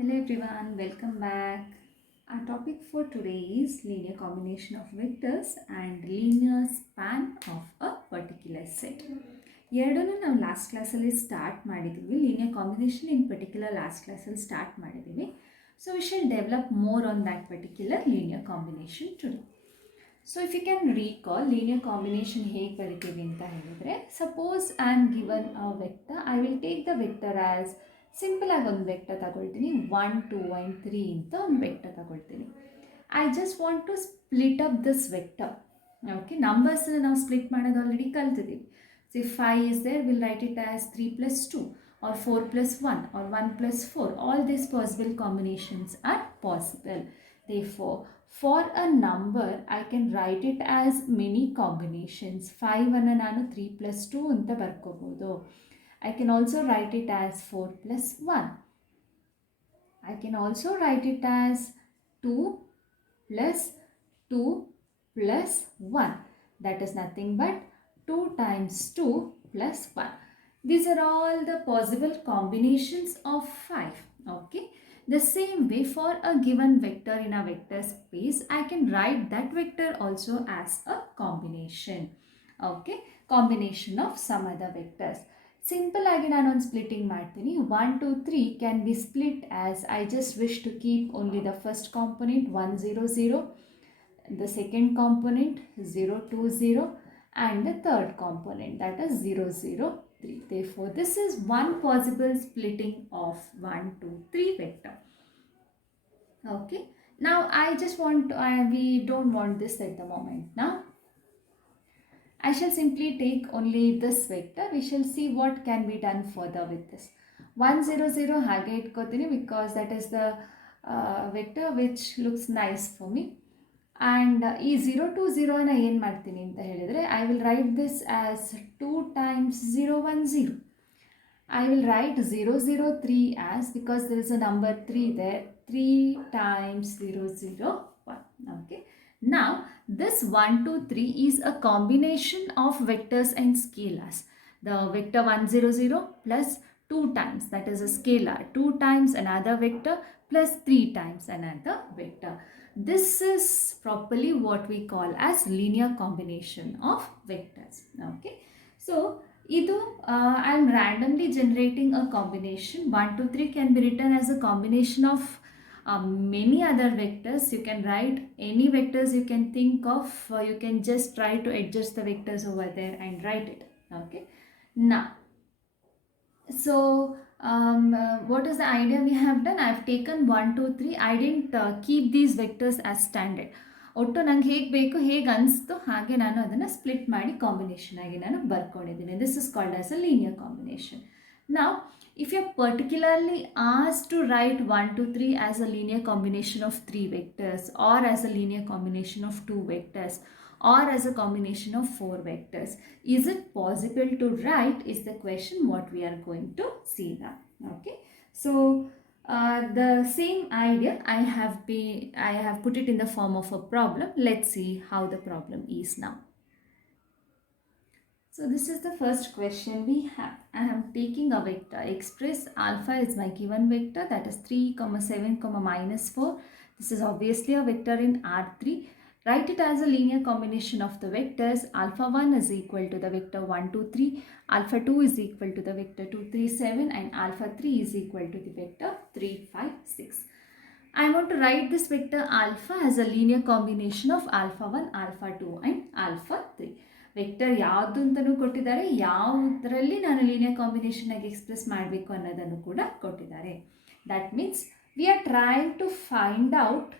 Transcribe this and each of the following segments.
Hello everyone, welcome back. Our topic for today is linear combination of vectors and linear span of a particular set. ಎರಡನ್ನು ನಾವು last ಕ್ಲಾಸಲ್ಲಿ start ಮಾಡಿದ್ದೀವಿ. Linear combination in particular last ಕ್ಲಾಸಲ್ಲಿ start ಮಾಡಿದ್ದೀವಿ. So we shall develop more on that particular linear combination today. So if you can recall linear combination ಹೇಗೆ ಬರಿತೀವಿ ಅಂತ ಹೇಳಿದರೆ, suppose I am given a vector, I will take the vector as simple ಆಗಿ ಒಂದು vector ತಗೊಳ್ತೀನಿ. 1, 2 and 3 ಅಂತ ಒಂದು vector ತಗೊಳ್ತೀನಿ. I just want to split up this vector. Okay, ನಂಬರ್ಸನ್ನು ನಾವು ಸ್ಪ್ಲಿಟ್ ಮಾಡೋದು ಆಲ್ರೆಡಿ ಕಲ್ತಿದ್ದೀವಿ. So 5 is there, we'll write it as 3 plus 2 or 4 plus 1 or 1 plus 4. All these possible combinations are possible. Therefore, for a number, I can write it as many combinations. 5 ಅನ್ನು ನಾನು 3 plus 2 ಅಂತ ಬರ್ಕೋಬಹುದು. I can also write it as 4 plus 1. I can also write it as 2 plus 2 plus 1. That is nothing but 2 times 2 plus 1. These are all the possible combinations of 5. Okay. The same way, for a given vector in a vector space, I can write that vector also as a combination. Okay. Combination of some other vectors. Simple ಆಗಿ ನಾನು ಒಂದು splitting ಮಾಡ್ತೀನಿ. 1, 2, 3 can be split as I just wish to keep only the first component 1, 0, 0, the second component 0, 2, 0 and the third component, that is 0, 0, 3. Therefore, this is one possible splitting of 1, 2, 3 vector. Okay. Now I just want we don't want this at the moment. Now I shall simply take only this vector. We shall see what can be done further with this. 1, 0, 0 ಹಾಗೆ ಇಟ್ಕೋತೀನಿ because that is the vector which looks nice for me. And ಈ 0, 2, 0ನ ಏನು ಮಾಡ್ತೀನಿ ಅಂತ ಹೇಳಿದರೆ, I will write this as 2 times 0, 1, 0. I will write 0, 0, 3 as, because there is a number 3 there, 3 times 0, 0, 1. Okay. Now, this 1, 2, 3 is a combination of vectors and scalars. The vector 1, 0, 0 plus 2 times, that is a scalar, 2 times another vector plus 3 times another vector. This is properly what we call as linear combination of vectors. Okay. So, I am randomly generating a combination. 1, 2, 3 can be written as a combination of many other vectors. You can write any vectors you can think of. You can just try to adjust the vectors over there and write it. Okay. Now, so what is the idea we have done? I have taken 1, 2, 3. I didn't keep these vectors as standard. ಒಟ್ಟು ನಂಗೆ ಹೇಗೆ ಬೇಕು, ಹೇಗೆ ಅನಿಸ್ತು ಹಾಗೆ ನಾನು ಅದನ್ನು split ಮಾಡಿ ಕಾಂಬಿನೇಷನ್ ಆಗಿ ನಾನು ಬರ್ಕೊಂಡಿದ್ದೀನಿ. This is called as a linear combination. Now, if you are particularly asked to write 1, 2, 3 as a linear combination of 3 vectors, or as a linear combination of 2 vectors, or as a combination of 4 vectors, is it possible to write, is the question what we are going to see now. Okay. So, the same idea I have put it in the form of a problem. Let's see how the problem is now. So this is the first question we have. I am taking a vector. Express alpha is my given vector, that is 3, 7, -4. This is obviously a vector in R3. Write it as a linear combination of the vectors. Alpha 1 is equal to the vector 1, 2, 3. Alpha 2 is equal to the vector 2, 3, 7. And alpha 3 is equal to the vector 3, 5, 6. I want to write this vector alpha as a linear combination of alpha 1, alpha 2 and alpha 3. Vector ಯಾವುದು ಅಂತಲೂ ಕೊಟ್ಟಿದ್ದಾರೆ, ಯಾವುದರಲ್ಲಿ ನಾನು linear combination ಆಗಿ express ಮಾಡಬೇಕು ಅನ್ನೋದನ್ನು ಕೂಡ ಕೊಟ್ಟಿದ್ದಾರೆ. That means we are trying to find out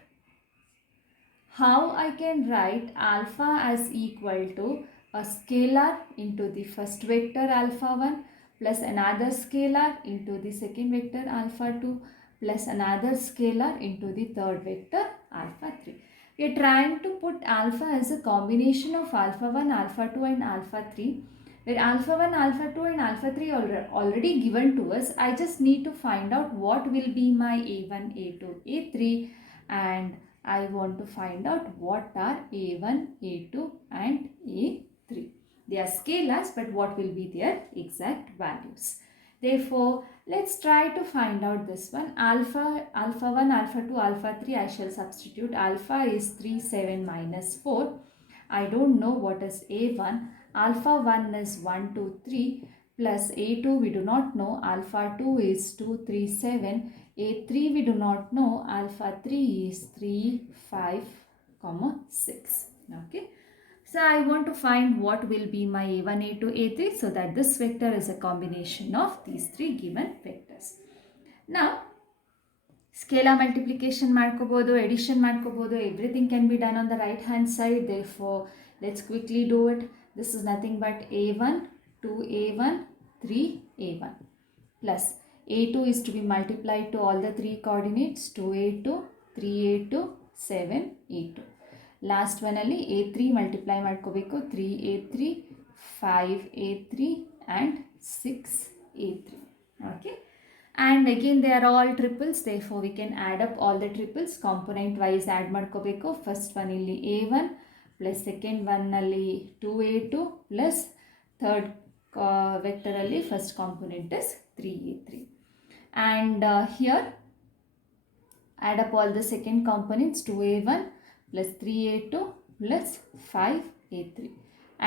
how I can write alpha as equal to a scalar into the first vector alpha 1 plus another scalar into the second vector alpha 2 plus another scalar into the third vector alpha 3. We are trying to put alpha as a combination of alpha 1, alpha 2 and alpha 3, where alpha 1, alpha 2 and alpha 3 are already given to us. I just need to find out what will be my A1, A2, A3, and I want to find out what are A1, A2 and A3. They are scalars, but what will be their exact values? Therefore, Let's try to find out this one. Alpha 1, alpha 2, alpha 3, I shall substitute. Alpha is 3, 7 minus 4. I don't know what is A1. Alpha 1 is 1, 2, 3 plus A2 we do not know. Alpha 2 is 2, 3, 7. A3 we do not know. Alpha 3 is 3, 5, 6. Okay. So I want to find what will be my A1, A2, A3 so that this vector is a combination of these three given vectors. Now, scalar multiplication ಮಾಡ್ಕೋಬಹುದು, addition ಮಾಡ್ಕೋಬಹುದು, everything can be done on the right hand side. Therefore, let's quickly do it. This is nothing but A1, 2A1, 3A1 plus A2 is to be multiplied to all the three coordinates 2A2, 3A2, 7A2. Last ಒನಲ್ಲಿ A3 multiply ಮಾಡ್ಕೋಬೇಕು 3A3, 5A3 and 6A3. Okay, and again they are all triples, therefore we can add up all the triples component wise add ಮಾಡ್ಕೋಬೇಕು. First one ಇಲ್ಲಿ A1 plus second ಒನ್ನಲ್ಲಿ 2A2 plus third ವೆಕ್ಟರಲ್ಲಿ first component is 3A3 and here add up all the second components 2A1 plus 3A2 plus 5A3.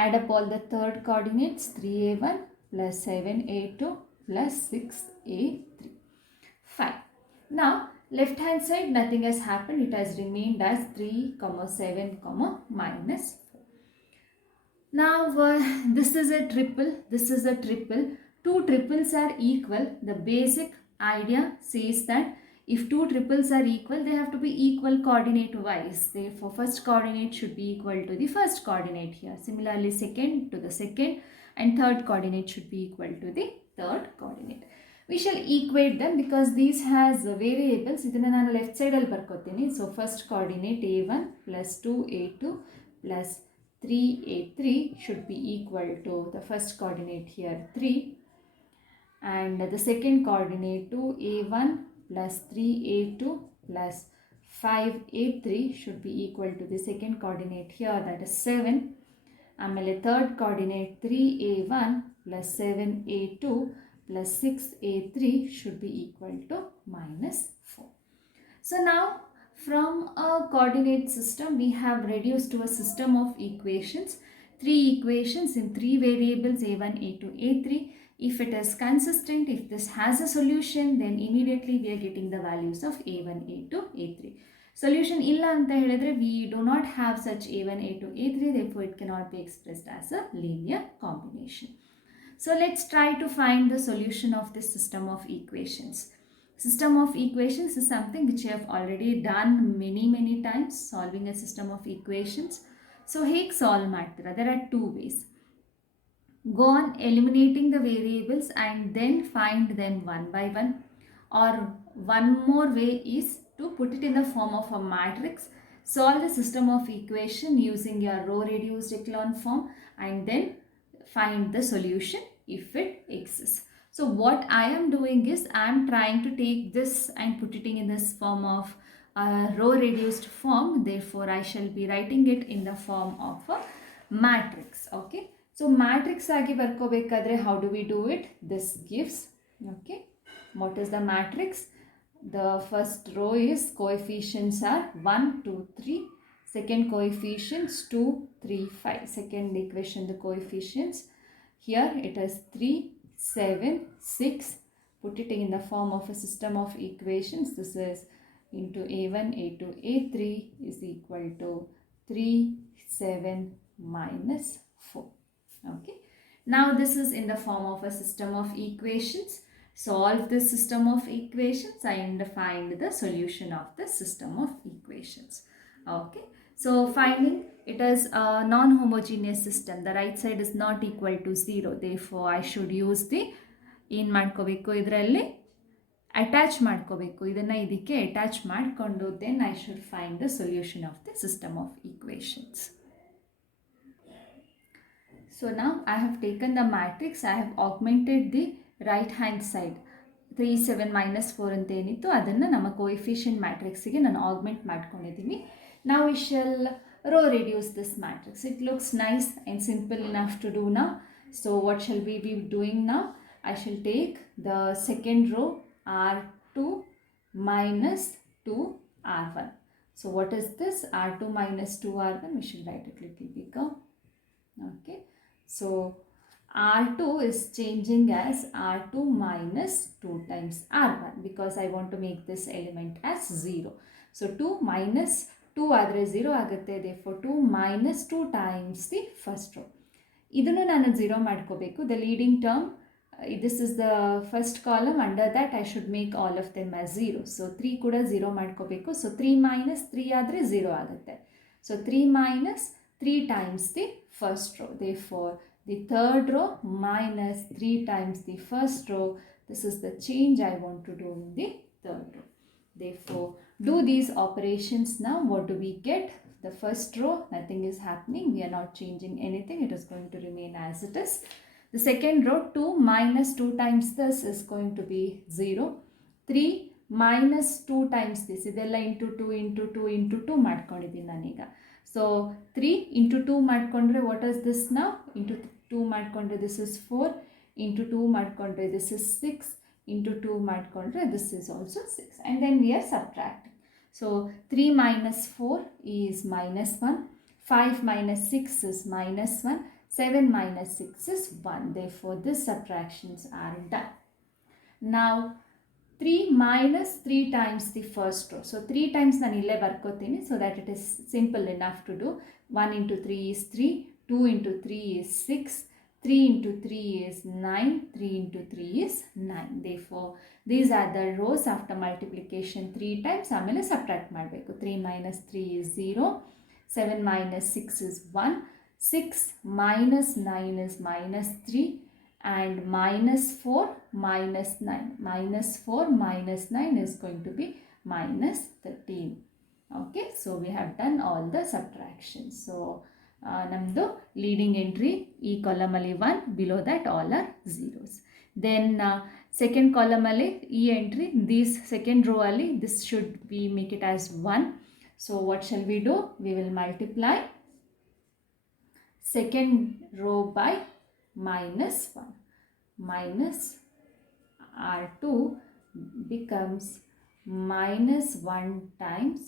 Add up all the third coordinates 3A1 plus 7A2 plus 6A3. Fine. Now left hand side nothing has happened. It has remained as 3, 7, minus 4. Now this is a triple. This is a triple. Two triples are equal. The basic idea says that if two triples are equal, they have to be equal coordinate wise. Therefore, first coordinate should be equal to the first coordinate here. Similarly, second to the second and third coordinate should be equal to the third coordinate. We shall equate them because these has variables. Idana nanu left side alli barkotini. So, first coordinate A1 plus 2A2 plus 3A3 should be equal to the first coordinate here 3 and the second coordinate 2A1 plus 3A2 plus 5A3 should be equal to the second coordinate here, that is 7. ಆಮೇಲೆ third coordinate 3A1 plus 7A2 plus 6A3 should be equal to minus 4. So now from a coordinate system we have reduced to a system of equations. Three equations in three variables A1, A2, A3. If it is consistent, if this has a solution, then immediately we are getting the values of A1, A2, A3. Solution illa anta helidre we do not have such A1, A2, A3, therefore it cannot be expressed as a linear combination. So let's try to find the solution of this system of equations. System of equations is something which you have already done many times, solving a system of equations. So ಹೇಗೆ solve ಮಾಡ್ತೀರಾ? There are two ways. Go on eliminating the variables and then find them one by one, or one more way is to put it in the form of a matrix, solve the system of equation using your row reduced echelon form and then find the solution if it exists. So what I am doing is I am trying to take this and put it in this form of row reduced form, therefore I shall be writing it in the form of a matrix. Okay, so matrix agi barkobekadre how do we do it? This gives, okay, what is the matrix? The first row is coefficients are 1, 2, 3. Second coefficients 2, 3, 5. Second equation the coefficients. Here it is 3, 7, 6. Put it in the form of a system of equations. This is into A1, A2, A3 is equal to 3, 7 minus 4. Okay. Now this is in the form of a system of equations. Solve this system of equations and find the solution of the system of equations. Okay. So finding it is a non-homogeneous system. The right side is not equal to 0. Therefore, I should use the ಏನು ಮಾಡ್ಕೋಬೇಕು ಇದರಲ್ಲಿ attach ಮಾಡ್ಕೋಬೇಕು. ಇದನ್ನು ಇದಕ್ಕೆ attach ಮಾಡಿಕೊಂಡು then I should find the solution of the system of equations. So now I have taken the matrix, I have augmented the right hand side. 3, 7 minus 4 ಅಂತ ಏನಿತ್ತು ಅದನ್ನು ನಮ್ಮ ಕೋಎಫಿಷಿಯಂಟ್ ಮ್ಯಾಟ್ರಿಕ್ಸಿಗೆ ನಾನು ಆಗ್ಮೆಂಟ್ ಮಾಡ್ಕೊಂಡಿದ್ದೀನಿ. Now we shall row reduce this matrix. It looks nice and simple enough to do now. So what shall we be doing now? I shall take the second row R2 minus 2 R1. So what is this? R2 minus 2 R1. We should write it little bigger. Okay. So R2 is changing as R2 minus 2 times R1 because I want to make this element as 0. So 2 minus 2 ಆದರೆ 0 ಆಗುತ್ತೆ. Therefore 2 minus 2 times the first row. ಇದನ್ನು ನಾನು 0 ಮಾಡ್ಕೋಬೇಕು. The leading term, this is the first column. Under that I should make all of them as 0. So 3 ಕೂಡ 0 ಮಾಡ್ಕೋಬೇಕು. So 3 minus 3 ಆದರೆ 0 ಆಗುತ್ತೆ. So 3 minus 3 times the first row. Therefore the third row minus 3 times the first row. This is the change I want to do in the third row. Therefore, do these operations now. What do we get? The first row, nothing is happening. We are not changing anything. It is going to remain as it is. The second row, 2 minus 2 times this is going to be 0. 3 minus 2 times this. Idella into 2 into 2 into 2 ಮಾಡ್ಕೊಂಡಿದ್ದೀನಿ ನಾನೀಗ. So 3 into 2 ಮಾಡ್ಕೊಂಡ್ರೆ what is this now? Into 2 ಮಾಡ್ಕೊಂಡ್ರೆ this is 4. Into 2 ಮಾಡ್ಕೊಂಡ್ರೆ this is 6. Into 2 ಮಾಡ್ಕೊಂಡ್ರೆ this is also 6. And then we are subtracting. So 3 minus 4 is minus 1. 5 minus 6 is minus 1. 7 minus 6 is 1. Therefore, these subtractions are done. Now, 3 minus 3 times the first row. So 3 times ನಾನು ಇಲ್ಲೇ ಬರ್ಕೋತೀನಿ so that it is simple enough to do. 1 into 3 is 3. 2 into 3 is 6. 3 into 3 is 9. 3 into 3 is 9. Therefore, these are the rows after multiplication 3 times. ಆಮೇಲೆ subtract ಮಾಡಬೇಕು. 3 minus 3 is 0. 7 minus 6 is 1. 6 minus 9 is minus 3. And minus 4 minus 9. Minus 4 minus 9 is going to be minus 13. Okay, so we have done all the subtractions. So, ನಮ್ಮದು leading entry ಈ ಕಾಲಮಲ್ಲಿ 1, below that all are zeros. Then second ಕಾಲಮಲ್ಲಿ ಈ entry these second row ಅಲ್ಲಿ this should be make it as 1. So what shall we do? We will multiply second row by minus 1. Minus R2 becomes minus 1 times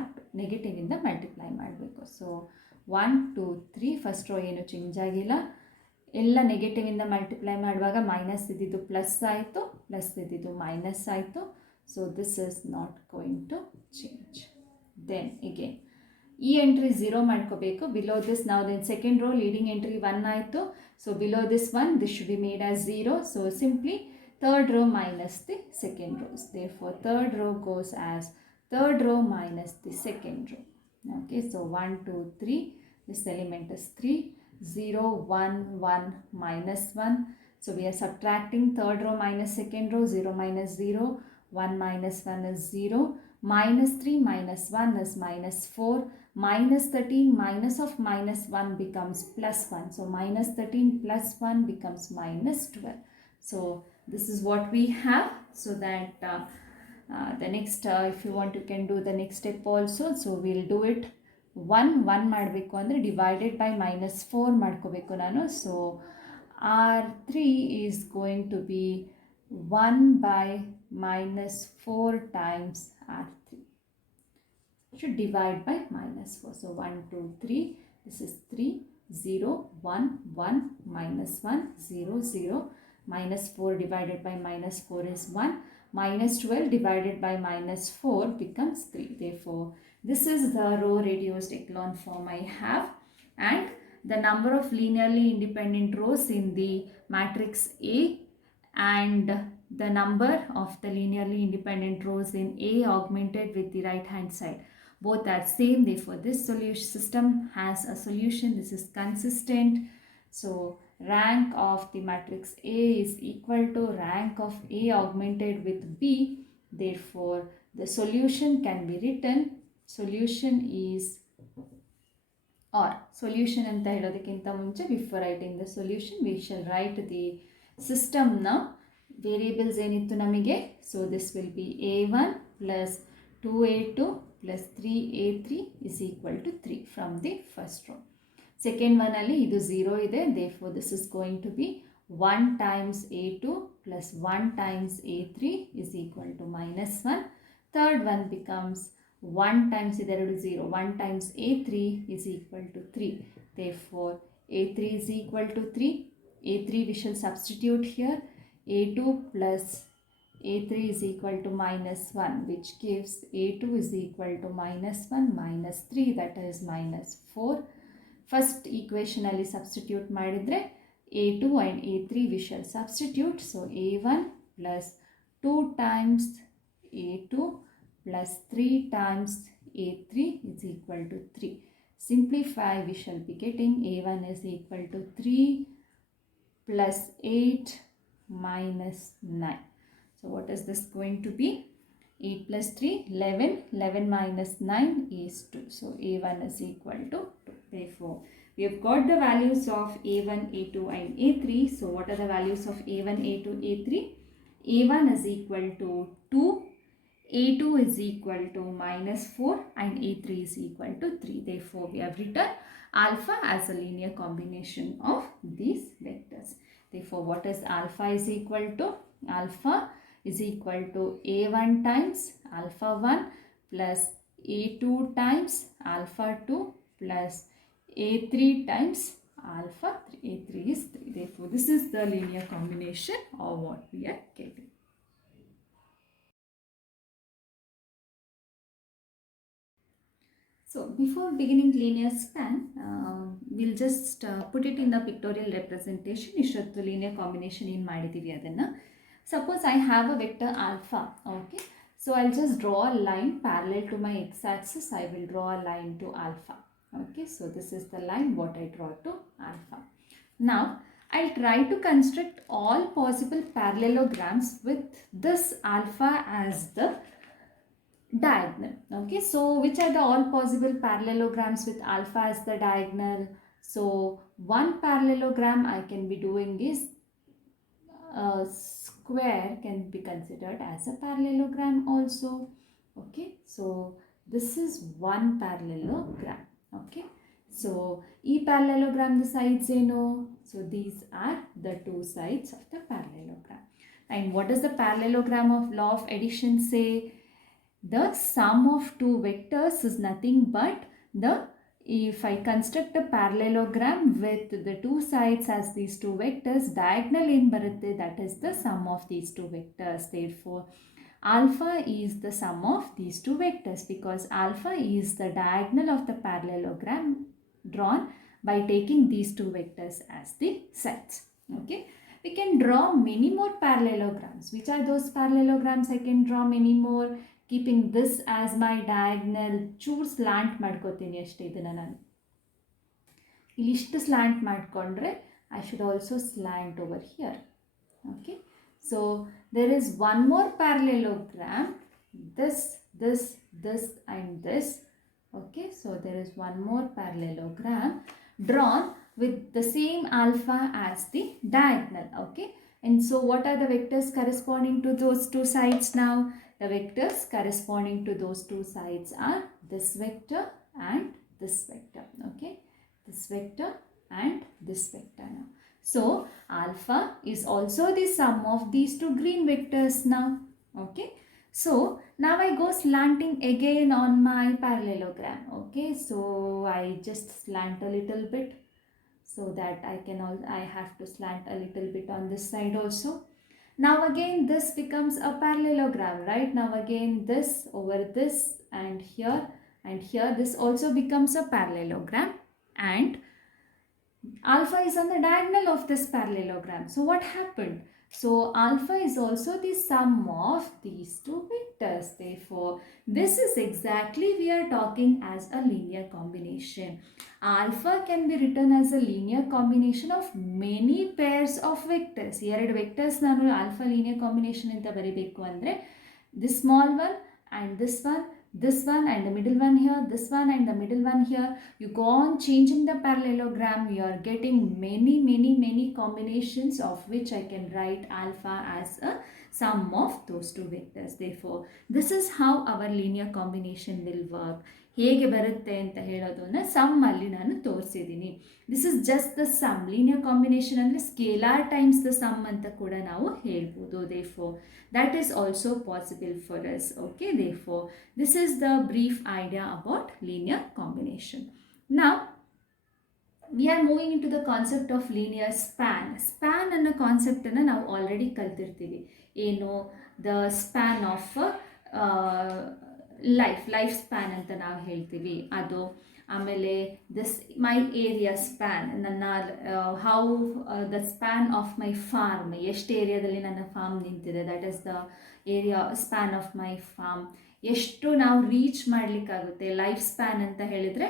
R2. Negative ಇಂದ multiply ಮಾಡಬೇಕು. So 1 2 3 first row ಏನು change ಆಗಿಲ್ಲ. ಎಲ್ಲ negative ಇಂದ multiply ಮಾಡುವಾಗ minus ಇದ್ದಿದ್ದು plus ಆಯಿತು, plus ಇದ್ದಿದ್ದು ಮೈನಸ್ ಆಯಿತು. So this is not going to change. Then again ಈ ಎಂಟ್ರಿ 0 ಮಾಡ್ಕೋಬೇಕು. ಬಿಲೋ ದಿಸ್ ನಾವು then second row leading entry 1 ಆಯಿತು. So below this 1 this should be made as 0. So simply third row minus the second rows. Therefore, third row goes as third row minus the second row. Okay, so 1 2 3. This element is 3. 0 1 1 minus 1. So we are subtracting third row minus second row. 0 minus 0. 1 minus 1 is 0. Minus 3 minus 1 is minus 4. Minus 13 minus of minus 1 becomes plus 1. So minus 13 plus 1 becomes minus 12. So this is what we have. So that the next if you want you can do the next step also. So we'll do it 1 ಮಾಡಬೇಕು ಅಂದರೆ divided by minus 4 ಮಾಡ್ಕೋಬೇಕು ನಾನು. So R3 is going to be 1 by minus 4 times R3. Should divide by minus 4. So 1 2 3. This is 3 0 1 1 minus 1 0 0. Minus 4 divided by minus 4 is 1. Minus 12 divided by minus 4 becomes 3. Therefore, this is the row reduced echelon form I have. And the number of linearly independent rows in the matrix A and the number of the linearly independent rows in A augmented with the right hand side. Both are same. Therefore, this solution system has a solution. This is consistent. So rank of the matrix A is equal to rank of A augmented with B. Therefore, the solution can be written. Solution is, or solution anta helodikkinta munche before writing the solution we shall write the system now. Variables ಏನಿತ್ತು ನಮಗೆ? So this will be A1 plus 2A2 plus 3A3 is equal to 3 from the first row. Second one ಅಲ್ಲಿ ಇದು 0 ಇದೆ. Therefore, this is going to be 1 times a2 plus 1 times a3 is equal to minus 1. Third one becomes 1 times 0, 1 times a3 is equal to 3. Therefore, a3 is equal to 3. a3 we shall substitute here. a2 plus a3 is equal to minus 1, which gives a2 is equal to minus 1 minus 3, that is minus 4. First equation alli substitute ಮಾಡಿದ್ರೆ a2 and a3 we shall substitute. So a1 plus 2 times a2 plus 3 times a3 is equal to 3. Simplify, we shall be getting a1 is equal to 3 plus 8 minus 9. So what is this going to be? 8 plus 3, 11. 11 minus 9 is 2. So a1 is equal to 2. Therefore, we have got the values of a1, a2 and a3. So what are the values of a1, a2, a3? a1 is equal to 2. a2 is equal to minus 4 and a3 is equal to 3. Therefore, we have written alpha as a linear combination of these vectors. Therefore, what is alpha is equal to? Alpha is equal to a1 times alpha 1 plus a2 times alpha 2 plus a3 times alpha 3. a3 is 3. Therefore, this is the linear combination of what we are getting. So before beginning linear span, we'll just put it in the pictorial representation. Ishottu linear combination in ಮಾಡಿದೀವಿ ಅದನ್ನ. Suppose I have a vector alpha, okay. So I'll just draw a line parallel to my x-axis. I will draw a line to alpha, okay. So this is the line what I draw to alpha. Now I'll try to construct all possible parallelograms with this alpha as the diagonal, okay. So which are the all possible parallelograms with alpha as the diagonal? So one parallelogram I can be doing is square can be considered as a parallelogram also, okay. So this is one parallelogram, okay. So e parallelogram the sides so these are the two sides of the parallelogram. And what does the parallelogram of law of addition say? The sum of two vectors is nothing but if I construct a parallelogram with the two sides as these two vectors, diagonal in barutte, that is the sum of these two vectors. Therefore, alpha is the sum of these two vectors because alpha is the diagonal of the parallelogram drawn by taking these two vectors as the sides, okay. We can draw many more parallelograms. Which are those parallelograms I can draw many more? Keeping this as my diagonal, ಚೂರು slant ಮಾಡ್ಕೋತೀನಿ ಅಷ್ಟೇ ಇದನ್ನು ನಾನು. ಇಲ್ಲಿಷ್ಟು slant ಮಾಡಿಕೊಂಡ್ರೆ I should also slant over here, okay. So there is one more parallelogram, this and this, okay. So there is one more parallelogram drawn with the same alpha as the diagonal, okay. And so what are the vectors corresponding to those two sides now? The vectors corresponding to those two sides are this vector and this vector, okay. This vector and this vector now. So alpha is also the sum of these two green vectors now, okay. So now I go slanting again on my parallelogram, okay. So I just slant a little bit so that I have to slant a little bit on this side also. Now again this becomes a parallelogram, right? Now again this over this and here this also becomes a parallelogram, and alpha is on the diagonal of this parallelogram. So what happened? So alpha is also the sum of these two vectors. Therefore, this is exactly we are talking as a linear combination. Alpha can be written as a linear combination of many pairs of vectors. ಎರಡು vectors ನಾನು alpha linear combination ಅಂತ ಬರಿಬೇಕು ಅಂದರೆ this small one and this one and the middle one here, this one and the middle one here. You go on changing the parallelogram, you are getting many combinations of which I can write alpha as a sum of those two vectors. Therefore, this is how our linear combination will work. ಹೇಗೆ ಬರುತ್ತೆ ಅಂತ ಹೇಳೋದನ್ನ some ಅಲ್ಲಿ ನಾನು ತೋರಿಸಿದ್ದೀನಿ. This is just the sum. Linear combination ಅಂದರೆ scalar times the sum ಅಂತ ಕೂಡ ನಾವು ಹೇಳ್ಬೋದು. Therefore that is also possible for us. Okay, therefore this is the brief idea about linear combination. Now we are moving into the concept of linear span. Span ಅನ್ನೋ concept ಅನ್ನು ನಾವು already ಕಲ್ತಿರ್ತೀವಿ. ಏನು, the span of life span ಅಂತ ನಾವು ಹೇಳ್ತೀವಿ ಅದು. ಆಮೇಲೆ ದಿಸ್ ಮೈ ಏರಿಯಾ ಸ್ಪ್ಯಾನ್, ನನ್ನ how the span of my farm, ಎಷ್ಟು ಏರಿಯಾದಲ್ಲಿ ನನ್ನ ಫಾರ್ಮ್ ನಿಂತಿದೆ, that is the area span of my farm. ಎಷ್ಟು ನಾವು ರೀಚ್ ಮಾಡಲಿಕ್ಕಾಗುತ್ತೆ ಲೈಫ್ ಸ್ಪ್ಯಾನ್ ಅಂತ ಹೇಳಿದರೆ,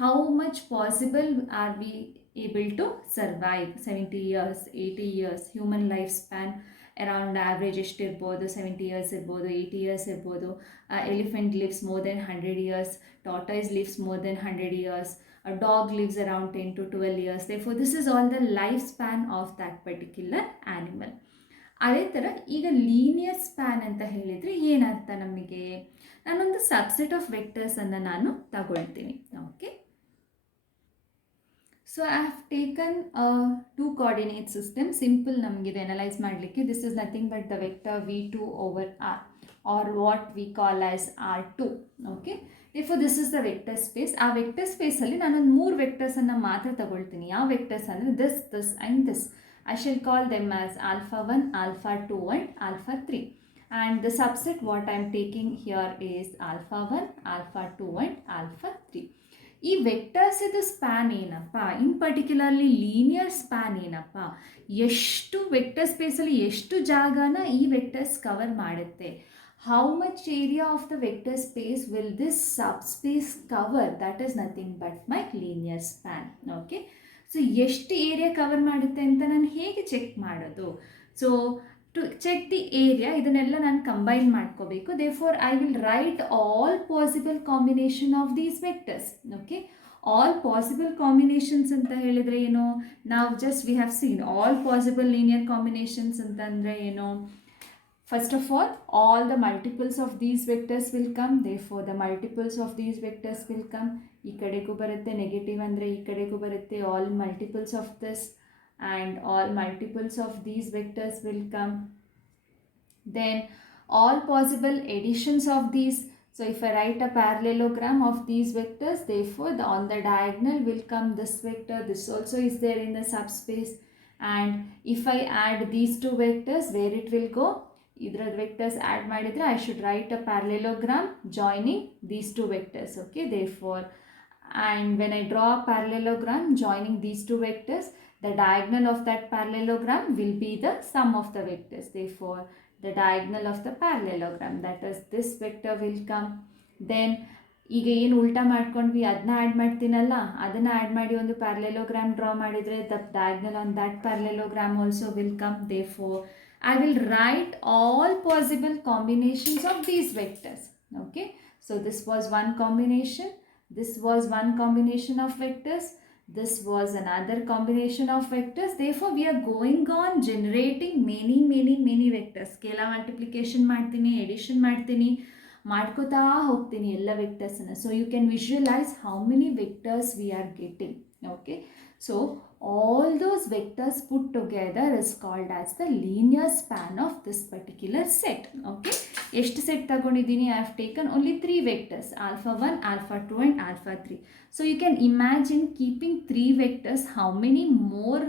how much possible are we able to survive 70 years 80 years. Human life span around average ಎಷ್ಟಿರ್ಬೋದು, 70 years ಇರ್ಬೋದು, 80 years ಇರ್ಬೋದು. Elephant lives more than 100 years, tortoise lives more than 100 years, a dog lives around 10 to 12 years. Therefore, this is all the lifespan of that particular animal. ಅದೇ ಥರ ಈಗ linear span ಅಂತ ಹೇಳಿದರೆ ಏನರ್ಥ ನಮಗೆ? ನಾನೊಂದು ಸಬ್ಸೆಟ್ ಆಫ್ ವೆಕ್ಟರ್ಸನ್ನು ನಾನು ತಗೊಳ್ತೀನಿ. Okay, so I have taken two coordinate system. Simple ನಮಗಿದೆ ಅನಲೈಸ್ ಮಾಡಲಿಕ್ಕೆ. This is nothing but the vector v2/r or what we call as r2. Okay, therefore this is the vector space. ಆ vector ಸ್ಪೇಸಲ್ಲಿ ನಾನೊಂದು 3 ವೆಕ್ಟರ್ಸನ್ನು ಮಾತ್ರ ತಗೊಳ್ತೀನಿ. ಯಾವ vectors ಅಂದರೆ this and this. I shall call them as alpha1, alpha2 and alpha3. And the subset what I am taking here is alpha1, alpha2 and alpha3. ಈ vectors ಇದು span ಏನಪ್ಪ, ಇನ್ particularly linear span ಏನಪ್ಪ, ಎಷ್ಟು vector ಸ್ಪೇಸಲ್ಲಿ ಎಷ್ಟು ಜಾಗನ ಈ vectors cover ಮಾಡುತ್ತೆ, how much area of the vector space will this subspace cover, that is nothing but my linear span. Okay, so ಎಷ್ಟು ಏರಿಯಾ ಕವರ್ ಮಾಡುತ್ತೆ ಅಂತ ನಾನು ಹೇಗೆ ಚೆಕ್ ಮಾಡೋದು? So to check the area ಇದನ್ನೆಲ್ಲ ನಾನು ಕಂಬೈನ್ ಮಾಡ್ಕೋಬೇಕು. Therefore I will write all possible combination of these vectors. Okay, all possible combinations ಅಂತ ಹೇಳಿದರೆ ಏನು, ನಾವು just we have seen all possible linear combinations ಅಂತಂದರೆ ಏನು? First of all the multiples of these vectors will come. Therefore, the multiples of these vectors will come. ಈ ಕಡೆಗೂ ಬರುತ್ತೆ, negative ಅಂದರೆ ಈ ಕಡೆಗೂ ಬರುತ್ತೆ. All multiples of this and all multiples of these vectors will come. Then all possible additions of these. So if I write a parallelogram of these vectors, therefore on the diagonal will come this vector. This also is there in the subspace. And if I add these two vectors, where it will go? ಇದರ vectors add ಮಾಡಿದರೆ I should write a parallelogram joining these two vectors. Okay, therefore and when I draw a parallelogram joining these two vectors, the diagonal of that parallelogram will be the sum of the vectors. Therefore, the diagonal of the parallelogram, that is this vector will come. Then ಈಗ ಏನು ಉಲ್ಟಾ ಮಾಡ್ಕೊಂಡ್ವಿ ಅದನ್ನ add ಮಾಡ್ತೀನಲ್ಲ, ಅದನ್ನು add ಮಾಡಿ ಒಂದು parallelogram draw ಮಾಡಿದರೆ the diagonal on that parallelogram also will come. Therefore, I will write all possible combinations of these vectors. Okay, so this was one combination, this was one combination of vectors, this was another combination of vectors. Therefore, we are going on generating many vectors. Scalar multiplication ಮಾಡ್ತೀನಿ, addition ಮಾಡ್ತೀನಿ, ಮಾಡ್ಕೋತಾ ಹೋಗ್ತೀನಿ ಎಲ್ಲ ವೆಕ್ಟರ್ಸನ್ನು. So you can visualize how many vectors we are getting. Okay, so all those vectors put together is called as the linear span of this particular set. Okay, ಎಷ್ಟು set ತಗೊಂಡಿದ್ದೀನಿ? I have taken only 3 vectors, alpha1, alpha2 and alpha3. So you can imagine keeping 3 vectors, how many more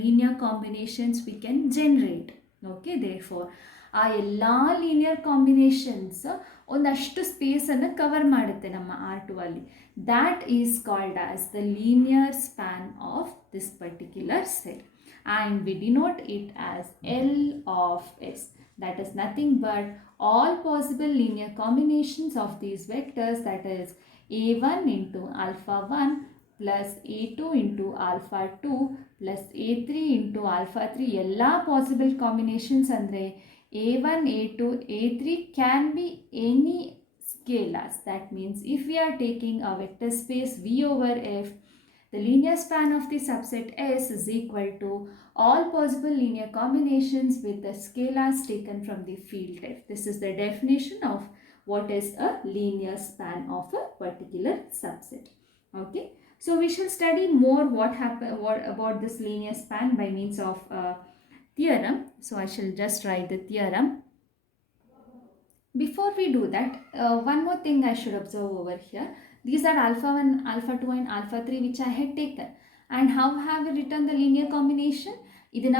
linear combinations we can generate. Okay, therefore ಆ ಎಲ್ಲ linear combinations ಒಂದಷ್ಟು ಸ್ಪೇಸನ್ನು cover ಮಾಡುತ್ತೆ ನಮ್ಮ R2 ಅಲ್ಲಿ. That is called as the linear span of this particular set and we denote it as L of S. That is nothing but all possible linear combinations of these vectors, that is A1 into alpha1 plus A2 into alpha2 plus A3 into alpha3. ಎಲ್ಲ possible combinations ಅಂದರೆ A1, A2, A3 can be any scalars. That means if we are taking a vector space V over F, The linear span of the subset S is equal to all possible linear combinations with the scalars taken from the field F. This is the definition of what is a linear span of a particular subset. Okay, so we shall study more what about this linear span by means of a theorem. So I shall just write the theorem. Before we do that, one more thing I should observe over here. These are alpha 1, alpha 2 and alpha 3 which I had taken. And how have we written the linear combination? ಇದನ್ನ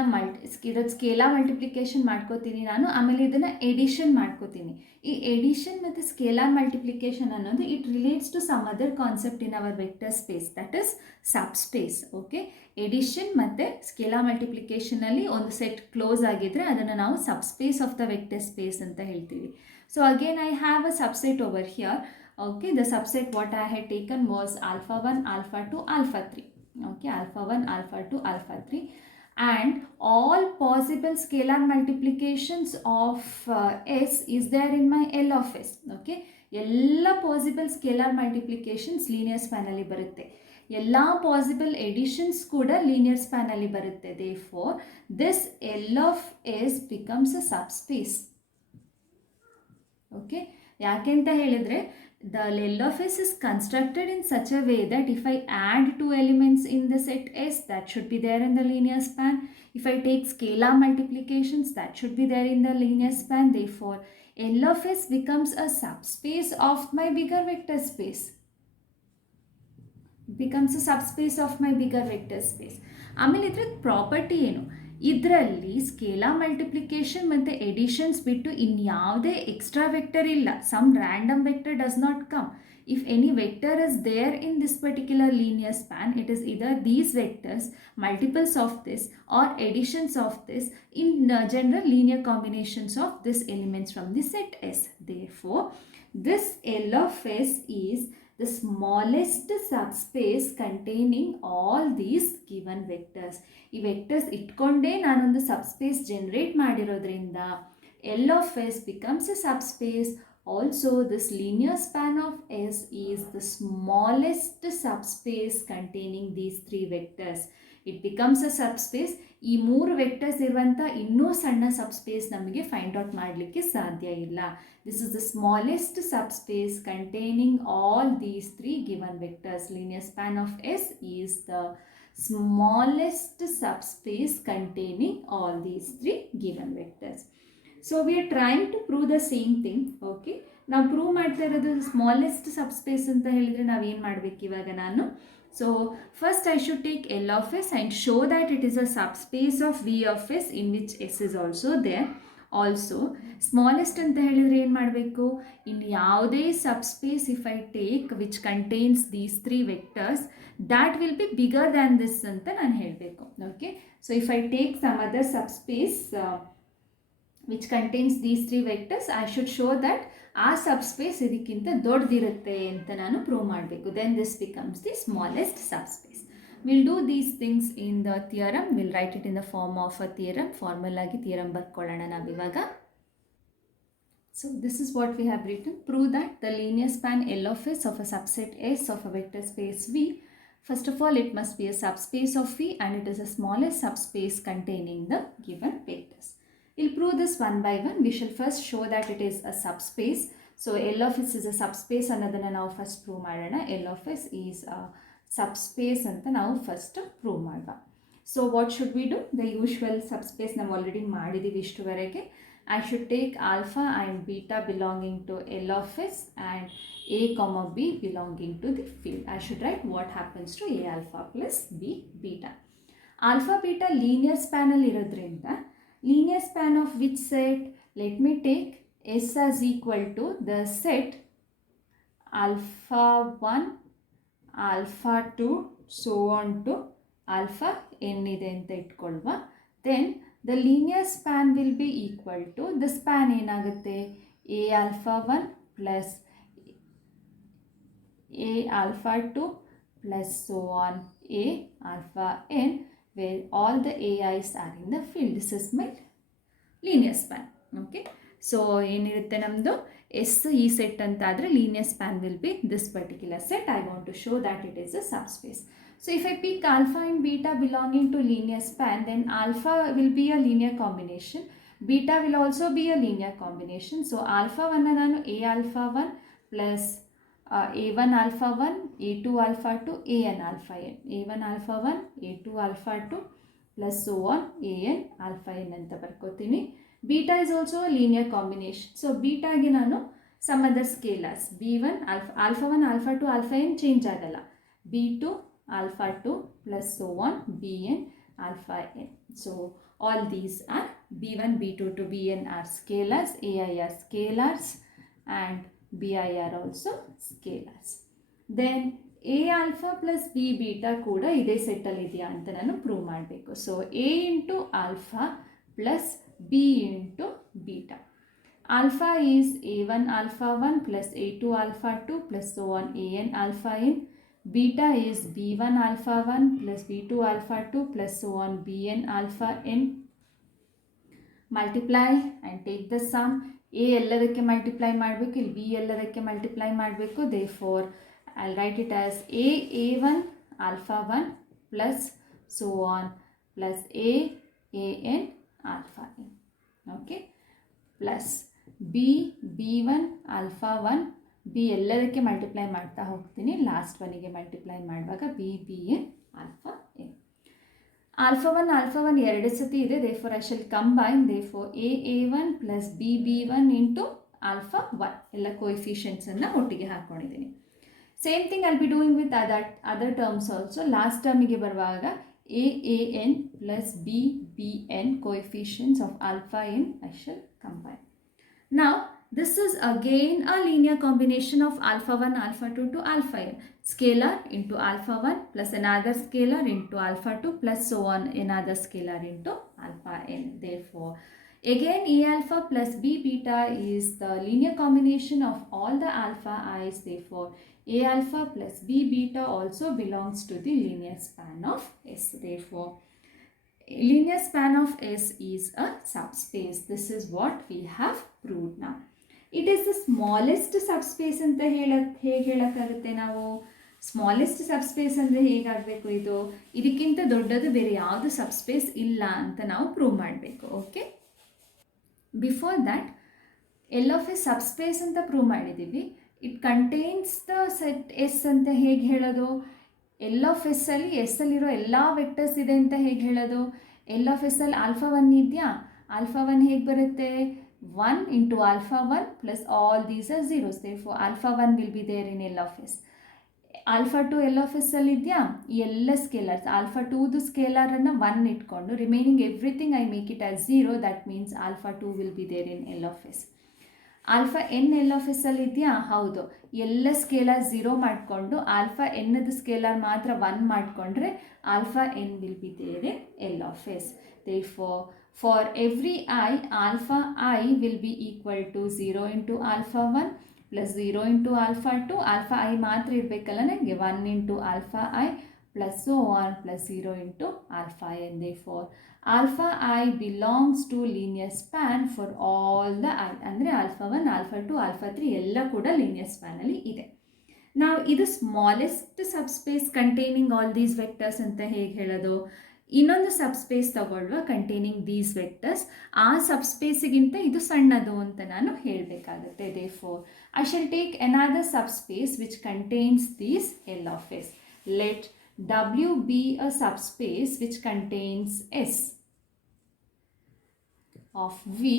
scalar multiplication ಮಾಡ್ಕೋತೀನಿ ನಾನು, ಆಮೇಲೆ ಇದನ್ನ addition ಮಾಡ್ಕೋತೀನಿ. ಈ addition ಮತ್ತು scalar multiplication ಅನ್ನೋದು it relates to some other concept in our vector space, that is subspace. Okay, addition ಮತ್ತು ಸ್ಕೇಲಾರ್ ಮಲ್ಟಿಪ್ಲಿಕೇಶನಲ್ಲಿ ಒಂದು ಸೆಟ್ ಕ್ಲೋಸ್ ಆಗಿದ್ರೆ ಅದನ್ನು ನಾವು subspace of the vector space ಅಂತ ಹೇಳ್ತೀವಿ. So again I have a subset over here. Okay, the subset what I had taken was alpha 1, alpha 2, alpha 3. Okay, alpha 1, alpha 2, alpha 3, and all possible scalar multiplications of S is there in my L of S. Okay, ಎಲ್ಲ possible scalar multiplications linear ಸ್ಪ್ಯಾನಲ್ಲಿ ಬರುತ್ತೆ, ಎಲ್ಲ possible editions ಕೂಡ linear ಸ್ಪ್ಯಾನಲ್ಲಿ ಬರುತ್ತೆ. Therefore this L of S becomes a subspace. Okay, ಯಾಕೆ ಅಂತ ಹೇಳಿದರೆ the L of S is constructed in such a way that if I add two elements in the set S, that should be there in the linear span. If I take scalar multiplications, that should be there in the linear span. Therefore L of S becomes a subspace of my bigger vector space. Becomes a subspace of my bigger vector space. ಆಮೇಲೆ ಇದ್ರ property ಏನು, ಇದರಲ್ಲಿ scalar multiplication ಮತ್ತು additions ಬಿಟ್ಟು ಇನ್ಯಾವುದೇ extra vector ಇಲ್ಲ. Some random vector does not come. If any vector is there in this particular linear span, it is either these vectors, multiples of this, or additions of this, in general linear combinations of these elements from the set S. Therefore this L of S is the smallest subspace containing all these given vectors. ಈ vectors ಇಟ್ಕೊಂಡೇ ನಾನೊಂದು subspace generate ಮಾಡಿರೋದ್ರಿಂದ L of S becomes a subspace. Also this linear span of S is the smallest subspace containing these three vectors. It becomes a subspace. ಈ ಮೂರು vectors ಇರುವಂಥ ಇನ್ನೂ ಸಣ್ಣ subspace ನಮಗೆ ಫೈಂಡ್ ಔಟ್ ಮಾಡಲಿಕ್ಕೆ ಸಾಧ್ಯ ಇಲ್ಲ. This is the smallest subspace containing all these three given vectors. Linear span of S is the smallest subspace containing all these three given vectors. So we are trying to prove the same thing. Okay, ನಾವು prove ಮಾಡ್ತಾ ಇರೋದು smallest subspace ಅಂತ ಹೇಳಿದರೆ ನಾವೇನು ಮಾಡಬೇಕು ಇವಾಗ ನಾನು. So first I should take L of S and show that it is a subspace of V of S in which S is also there. Also smallest ಅಂತ ಹೇಳಿದರೆ ಏನು ಮಾಡಬೇಕು, ಇನ್ ಯಾವುದೇ subspace if I take which contains these three vectors that will be bigger than this ಅಂತ ನಾನು ಹೇಳಬೇಕು. Okay, so if I take some other subspace which contains these three vectors, I should show that ಆ subspace ಇದಕ್ಕಿಂತ ದೊಡ್ಡದಿರುತ್ತೆ ಅಂತ ನಾನು prove ಮಾಡಬೇಕು. Then this becomes the smallest subspace. We'll do these things in the theorem. We'll write it in the form of a theorem. Formal ಆಗಿ theorem ಬರ್ಕೊಳ್ಳೋಣ ನಾವಿವಾಗ. So this is what we have written. Prove that the linear span L of S of a subset S of a vector space V. First of all, it must be a subspace of V and it is the smallest subspace containing the given vectors. We'll prove this one by one. We shall first show that it is a subspace. So L of S is a subspace ಅನ್ನೋದನ್ನು ನಾವು first prove ಮಾಡೋಣ. L of S is a subspace ಅಂತ ನಾವು first prove ಮಾಡುವ. So what should we do? The usual subspace ನಾವು already ಮಾಡಿದ್ದೀವಿ ಇಷ್ಟುವರೆಗೆ. I should take alpha and beta belonging to L of S and A comma B belonging to the field. I should write what happens to A alpha plus B beta. Alpha beta linear span ಅಲ್ಲಿ ಇರೋದ್ರಿಂದ linear span of which set? Let me take S as equal to the set alpha 1, alpha 2, so on to alpha n ಇದೆ ಅಂತ ಇಟ್ಕೊಳ್ಳುವ. Then the linear span will be equal to, the span ಏನಾಗುತ್ತೆ, A alpha 1 plus A alpha 2 plus so on A alpha n, where all the AIs are in the field. This is my linear span. Okay, so ಏನಿರುತ್ತೆ ನಮ್ಮದು S ಈ set ಅಂತ ಆದರೆ linear span will be this particular set. I want to show that it is a subspace. So if I pick alpha and beta belonging to linear span, then alpha will be a linear combination, beta will also be a linear combination. So alpha 1 ನಾನು a alpha 1 plus a1 alpha 1 a2 alpha 2 an alpha n, a1 alpha 1 a2 alpha 2 plus so on an alpha n ಅಂತ ಬರ್ಕೋತೀನಿ. Beta is also a linear combination. So beta ಗೆ ನಾನು some other scalars b1 alpha 1 alpha 2 alpha n change ಆಗಲ್ಲ, b2 alpha 2 plus so on bn alpha n. So all these are b1 b2 to bn are scalars, ai are scalars and bi are also scalars. Then a alpha plus b beta ಕೂಡ ಇದೇ ಸೆಟ್ಟಲ್ಲಿ ಇದೆಯಾ ಅಂತ ನಾನು prove ಮಾಡಬೇಕು. So a into alpha plus b into beta. Alpha is a1 alpha 1 plus a2 alpha 2 plus so on an alpha n. Beta is b1 alpha 1 plus b2 alpha 2 plus so on bn alpha n. Multiply and take the sum. A ಎಲ್ಲದಕ್ಕೆ multiply ಮಾಡಬೇಕು, ಇಲ್ಲಿ b ಎಲ್ಲದಕ್ಕೆ multiply ಮಾಡಬೇಕು. Therefore I'll write it as a1 alpha 1 plus so on plus an alpha n. Okay, plus b1 alpha 1, b ಎಲ್ಲದಕ್ಕೆ multiply ಮಾಡ್ತಾ ಹೋಗ್ತೀನಿ, last ಒನ್ನಿಗೆ multiply ಮಾಡುವಾಗ bn alpha n. alpha 1 ಎರಡು ಸತಿ ಇದೆ, therefore I shall combine. Therefore a1 plus b1 into alpha 1 ಎಲ್ಲ coefficients ಅನ್ನು ಒಟ್ಟಿಗೆ ಹಾಕೊಂಡಿದ್ದೀನಿ. Same thing I'll be doing with other terms also. Last ಟರ್ಮಿಗೆ ಬರುವಾಗ an plus bn coefficients of alpha n I shall combine. Now this is again a linear combination of alpha 1 alpha 2 to alpha n. Scalar into alpha 1 plus another scalar into alpha 2 plus so on another scalar into alpha n. Therefore again a alpha plus b beta is the linear combination of all the alpha i's. Therefore a alpha plus b beta also belongs to the linear span of S. Therefore linear span of S is a subspace. This is what we have proved now. It is the smallest subspace ಅಂತ ಹೇಗೆ ಹೇಳಕ್ಕಾಗುತ್ತೆ ನಾವು? Smallest subspace ಅಂದರೆ ಹೇಗಾಗಬೇಕು, ಇದಕ್ಕಿಂತ ದೊಡ್ಡದು ಬೇರೆ ಯಾವುದು subspace ಇಲ್ಲ ಅಂತ ನಾವು ಪ್ರೂವ್ ಮಾಡಬೇಕು. Okay, before that L of S subspace ಅಂತ ಪ್ರೂವ್ ಮಾಡಿದ್ದೀವಿ. It contains the set S ಅಂತ ಹೇಗೆ ಹೇಳೋದು? ಎಲ್ ಆಫ್ ಎಸ್ ಅಲ್ಲಿ ಎಸ್ ಅಲ್ಲಿರೋ ಎಲ್ಲ ವೆಕ್ಟರ್ಸ್ ಇದೆ ಅಂತ ಹೇಗೆ ಹೇಳೋದು? ಎಲ್ ಆಫ್ ಎಸ್ ಅಲ್ಲಿ ಆಲ್ಫಾ 1 ಇದೆಯಾ? ಆಲ್ಫಾ 1 ಹೇಗೆ ಬರುತ್ತೆ? 1 into alpha 1 plus all these are zeros. Therefore alpha 1 will be there in L of S. Alpha 2 L of S ಅಲ್ಲಿ ಇದೆಯಾ? ಈ ಎಲ್ಲ ಸ್ಕೇಲರ್ಸ್ ಆಲ್ಫಾ 2ದು ಸ್ಕೇಲರನ್ನು 1 ಇಟ್ಕೊಂಡು remaining everything I make it as 0. That means alpha 2 will be there in L of S. Alpha n L of S ಅಲ್ಲಿ ಇದೆಯಾ? ಹೌದು. ಎಲ್ಲ ಸ್ಕೇಲರ್ 0 ಮಾಡಿಕೊಂಡು ಆಲ್ಫಾ ಎನ್ನದು ಸ್ಕೇಲರ್ ಮಾತ್ರ 1 ಮಾಡಿಕೊಂಡ್ರೆ alpha n will be there in L of S. Therefore for every I, alpha I will be equal to 0 into alpha 1 plus 0 into alpha 2. Alpha I ಮಾತ್ರ ಇರಬೇಕಲ್ಲ ನನಗೆ, 1 into alpha I plus so on plus 0 into alpha n. Therefore alpha I belongs to linear span for all the I. ಅಂದರೆ alpha 1, alpha 2, alpha 3 ಎಲ್ಲ ಕೂಡ linear span ಅಲ್ಲಿ ಇದೆ. ನಾವು ಇದು smallest subspace containing all these vectors ಅಂತ ಹೇಗೆ ಹೇಳೋದು? ಇನ್ನೊಂದು ಸಬ್ಸ್ಪೇಸ್ ತಗೊಳ್ಳುವ ಕಂಟೈನಿಂಗ್ ದೀಸ್ ವೆಕ್ಟರ್ಸ್, ಆ ಸಬ್ಸ್ಪೇಸಿಗಿಂತ ಇದು ಸಣ್ಣದು ಅಂತ ನಾನು ಹೇಳಬೇಕಾಗುತ್ತೆ. Therefore I shall take another subspace which contains these L of S. Let W be a subspace which contains S of V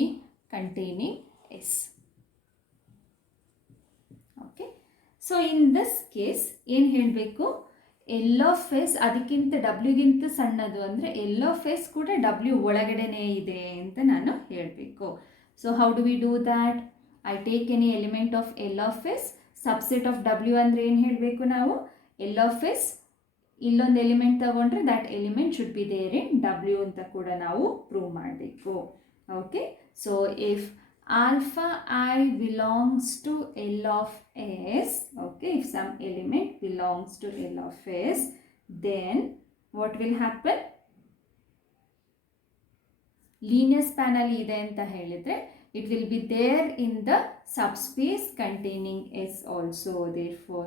containing S. Okay, so in this case ಏನು ಹೇಳಬೇಕು? L of S ಅದಕ್ಕಿಂತ ಡಬ್ಲ್ಯೂಗಿಂತ ಸಣ್ಣದು ಅಂದರೆ L of S ಕೂಡ W ಒಳಗಡೆನೇ ಇದೆ ಅಂತ ನಾನು ಹೇಳಬೇಕು. So how do we do that? I take any element of L of S, subset of W ಅಂದರೆ ಏನು ಹೇಳಬೇಕು ನಾವು? ಎಲ್ ಆಫ್ ಎಸ್ ಇಲ್ಲೊಂದು ಎಲಿಮೆಂಟ್ ತಗೊಂಡ್ರೆ that element should be there in W ಅಂತ ಕೂಡ ನಾವು ಪ್ರೂವ್ ಮಾಡಬೇಕು. Okay, so if alpha I belongs to L of S, okay, if some element belongs to L of S, then what will happen? Linear span ಅಲ್ಲಿ ಇದೆ ಅಂತ ಹೇಳಿದ್ರೆ it will be there in the subspace containing S also. Therefore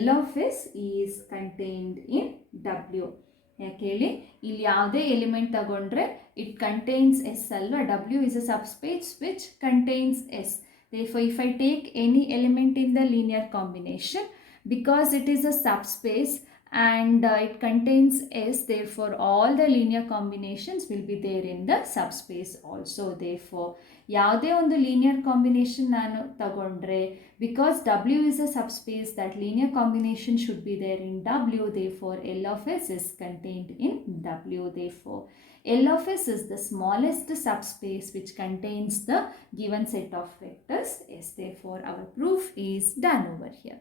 L of S is contained in W. ಯಾಕೆ ಹೇಳಿ, ಇಲ್ಲಿ ಯಾವುದೇ element ತಗೊಂಡ್ರೆ it contains S ಅಲ್ವಾ. W is a subspace which contains S. Therefore if I take any element in the linear combination, because it is a subspace and it contains S, therefore all the linear combinations will be there in the subspace also. Therefore ಯಾವುದೇ ಒಂದು linear combination ನಾನು ತಗೊಂಡ್ರೆ, because W is a subspace, that linear combination should be there in W. Therefore L of S is contained in W. Therefore L of S is the smallest subspace which contains the given set of vectors S. Therefore our proof is done over here.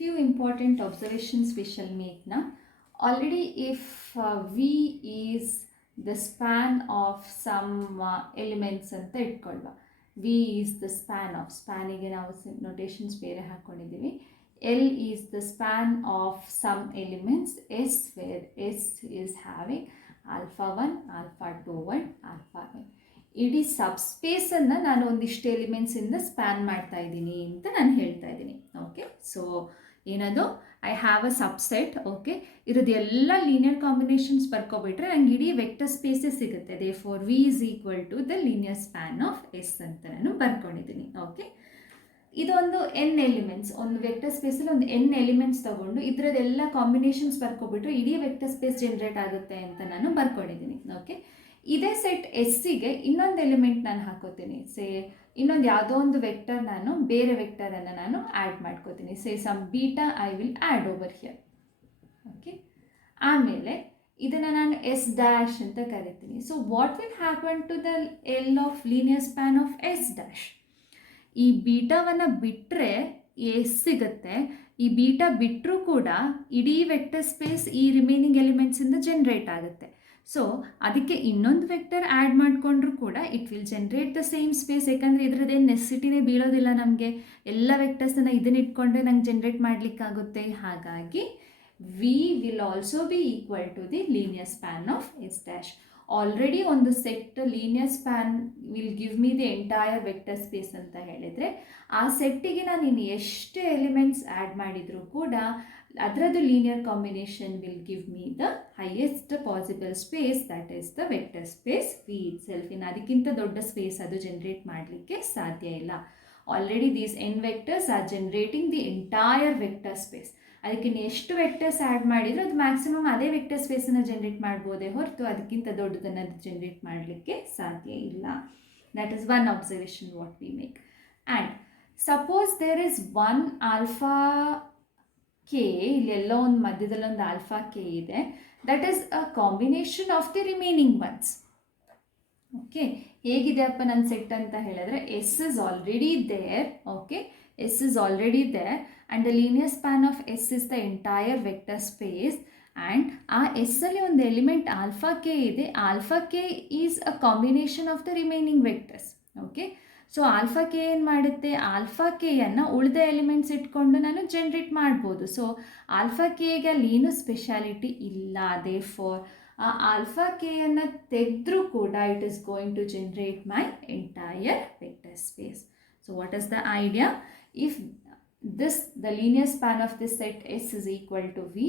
Few important observations we shall make now. Already if V is the span of some elements ಅಂತ ಇಟ್ಕೊಳ್ಳುವ. V is the span of, ಸ್ಪ್ಯಾನಿಗೆ ನಾವು notations ಬೇರೆ ಹಾಕ್ಕೊಂಡಿದ್ದೀವಿ. L is the span of some elements S, where S is having alpha 1, alpha 2, 1, alpha n. ಇಡೀ ಸಬ್ಸ್ಪೇಸನ್ನು ನಾನು ಒಂದಿಷ್ಟು ಎಲಿಮೆಂಟ್ಸಿಂದ span ಮಾಡ್ತಾ ಇದ್ದೀನಿ ಅಂತ ನಾನು ಹೇಳ್ತಾ ಇದ್ದೀನಿ. ಓಕೆ, ಸೊ ಏನದು, I have a subset. Okay, ಇರೋದು ಎಲ್ಲ ಲೀನಿಯರ್ ಕಾಂಬಿನೇಷನ್ಸ್ ಬರ್ಕೊಬಿಟ್ರೆ ನಂಗೆ ಇಡೀ ವೆಕ್ಟರ್ ಸ್ಪೇಸೇ ಸಿಗುತ್ತೆ. Therefore V is equal to the linear span of S ಅಂತ ನಾನು ಬರ್ಕೊಂಡಿದ್ದೀನಿ. ಓಕೆ, ಇದೊಂದು n ಎಲಿಮೆಂಟ್ಸ್, ಒಂದು ವೆಕ್ಟರ್ ಸ್ಪೇಸಲ್ಲಿ ಒಂದು n ಎಲಿಮೆಂಟ್ಸ್ ತಗೊಂಡು ಇದರದೆಲ್ಲ ಕಾಂಬಿನೇಷನ್ಸ್ ಬರ್ಕೊಬಿಟ್ರೆ ಇಡೀ ವೆಕ್ಟರ್ ಸ್ಪೇಸ್ ಜನರೇಟ್ ಆಗುತ್ತೆ ಅಂತ ನಾನು ಬರ್ಕೊಂಡಿದ್ದೀನಿ. ಓಕೆ, ಇದೇ ಸೆಟ್ ಎಸ್ಸಿಗೆ ಇನ್ನೊಂದು ಎಲಿಮೆಂಟ್ ನಾನು ಹಾಕೋತೀನಿ. ಇನ್ನೊಂದು ಯಾವುದೋ ಒಂದು ವೆಕ್ಟರ್, ನಾನು ಬೇರೆ ವೆಕ್ಟರನ್ನು ನಾನು ಆ್ಯಡ್ ಮಾಡ್ಕೋತೀನಿ. Sum beta I will add over here. Okay, ಆಮೇಲೆ ಇದನ್ನು ನಾನು ಎಸ್ ಡ್ಯಾಶ್ ಅಂತ ಕರಿತೀನಿ. So what will happen to the L of linear span of S dash? ಈ ಬೀಟಾವನ್ನು ಬಿಟ್ಟರೆ ಎಸ್ ಸಿಗುತ್ತೆ. ಈ ಬೀಟಾ ಬಿಟ್ಟರೂ ಕೂಡ ಇಡೀ ವೆಕ್ಟರ್ ಸ್ಪೇಸ್ ಈ ರಿಮೈನಿಂಗ್ ಎಲಿಮೆಂಟ್ಸಿಂದ ಜನ್ರೇಟ್ ಆಗುತ್ತೆ. ಸೊ ಅದಕ್ಕೆ ಇನ್ನೊಂದು ವೆಕ್ಟರ್ ಆ್ಯಡ್ ಮಾಡಿಕೊಂಡ್ರೂ ಕೂಡ it will generate the same space. ಯಾಕಂದರೆ ಇದ್ರದ್ದೇನು ನೆಸಿಟಿನೇ ಬೀಳೋದಿಲ್ಲ ನಮಗೆ. ಎಲ್ಲ ವೆಕ್ಟರ್ಸನ್ನು ಇದನ್ನ ಇಟ್ಕೊಂಡ್ರೆ ನಂಗೆ ಜನ್ರೇಟ್ ಮಾಡಲಿಕ್ಕಾಗುತ್ತೆ. ಹಾಗಾಗಿ we will also be equal to the linear span of S dash. Already ಒಂದು set linear span will give me the entire vector space ಅಂತ ಹೇಳಿದರೆ, ಆ ಸೆಟ್ಟಿಗೆ ನಾನು ಇನ್ನು ಎಷ್ಟು ಎಲಿಮೆಂಟ್ಸ್ ಆ್ಯಡ್ ಮಾಡಿದರೂ ಕೂಡ ಅದರದ್ದು linear combination will give me the highest possible space, that is the vector space V it self. ಇನ್ನು ಅದಕ್ಕಿಂತ ದೊಡ್ಡ ಸ್ಪೇಸ್ ಅದು ಜನ್ರೇಟ್ ಮಾಡಲಿಕ್ಕೆ ಸಾಧ್ಯ ಇಲ್ಲ. Already these n vectors R generating the entire vector space. ಅದಕ್ಕೆ ಎಷ್ಟು ವೆಕ್ಟರ್ಸ್ ಆ್ಯಡ್ ಮಾಡಿದರೂ ಅದು ಮ್ಯಾಕ್ಸಿಮಮ್ ಅದೇ ವೆಕ್ಟರ್ ಸ್ಪೇಸನ್ನು ಜನ್ರೇಟ್ ಮಾಡ್ಬೋದೇ ಹೊರತು ಅದಕ್ಕಿಂತ ದೊಡ್ಡದನ್ನು ಅದು ಜನ್ರೇಟ್ ಮಾಡಲಿಕ್ಕೆ ಸಾಧ್ಯ ಇಲ್ಲ. That is one observation what we make. And suppose there is one alpha K, ಇಲ್ಲೆಲ್ಲೋ ಒಂದು ಮಧ್ಯದಲ್ಲೊಂದು ಆಲ್ಫಾ ಕೆ ಇದೆ, that is a combination of the remaining ones. Okay, ಹೇಗಿದೆಯಪ್ಪ ನನ್ನ ಸೆಟ್ ಅಂತ ಹೇಳಿದ್ರೆ, S is already there. Okay, S is already there and the linear span of S is the entire vector space, and ಆ S ಅಲ್ಲಿ ಒಂದು element alpha K ಇದೆ. Alpha K is a combination of the remaining vectors. Okay, so alpha K ಏನು ಮಾಡುತ್ತೆ, alpha ಕೆಯನ್ನು ಉಳಿದ elements ಇಟ್ಕೊಂಡು ನಾನು generate ಮಾಡ್ಬೋದು. ಸೊ ಆಲ್ಫಾ ಕೆಗೆ ಅಲ್ಲಿ ಏನು ಸ್ಪೆಷಾಲಿಟಿ ಇಲ್ಲ. ದೇರ್ಫೋರ್ ಆ ಆಲ್ಫಾ ಕೆಯನ್ನು ತೆಗೆದ್ರೂ ಕೂಡ it is going to generate my entire vector space. So what is the idea? If the linear span of this set S is equal to V,